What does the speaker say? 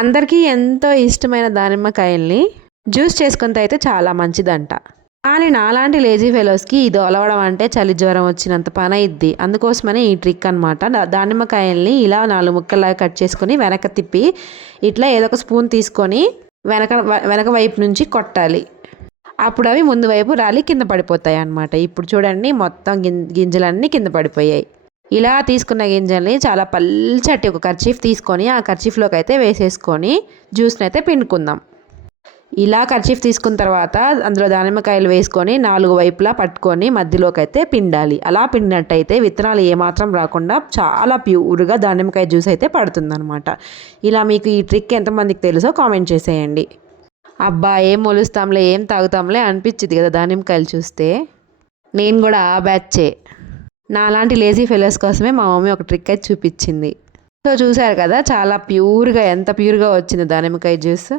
అందరికీ ఎంతో ఇష్టమైన దానిమ్మకాయల్ని జ్యూస్ చేసుకుంటే అయితే చాలా మంచిదంట. కానీ నాలాంటి లేజీ ఫెలోస్కి ఇది ఒలవడం అంటే చలి జ్వరం వచ్చినంత పని అయ్యిద్ది. అందుకోసమనే ఈ ట్రిక్ అనమాట. దానిమ్మకాయల్ని ఇలా 4 ముక్కల్లాగా కట్ చేసుకొని వెనక తిప్పి ఇట్లా ఏదో ఒక స్పూన్ తీసుకొని వెనక వైపు నుంచి కొట్టాలి. అప్పుడు అవి ముందు వైపు రాలి కింద పడిపోతాయి అన్నమాట. ఇప్పుడు చూడండి మొత్తం గింజలన్నీ కింద పడిపోయాయి. ఇలా తీసుకున్న గింజల్ని చాలా పల్చటి ఒక కర్చీఫ్ తీసుకొని ఆ కర్చీఫ్లోకి అయితే వేసేసుకొని జ్యూస్ని అయితే పిండుకుందాం. ఇలా కర్చీఫ్ తీసుకున్న తర్వాత అందులో దానిమ్మకాయలు వేసుకొని 4 వైపులా పట్టుకొని మధ్యలోకి అయితే పిండాలి. అలా పిండినట్టయితే విత్తనాలు ఏమాత్రం రాకుండా చాలా ప్యూర్గా దానిమ్మకాయ జ్యూస్ అయితే పడుతుందన్నమాట. ఇలా మీకు ఈ ట్రిక్ ఎంతమందికి తెలుసో కామెంట్ చేసేయండి. అబ్బా ఏం మొలుస్తాంలే ఏం తాగుతాంలే అనిపించింది కదా దానిమ్మకాయలు చూస్తే. నేను కూడా ఆ బ్యాచే. నాలాంటి లేజీ ఫెలోస్ కోసమే మా మమ్మీ ఒక ట్రిక్ అయితే చూపించింది. సో చూసారు కదా చాలా ప్యూర్గా ఎంత ప్యూర్గా వచ్చింది దానిమ్మకాయ జ్యూస్.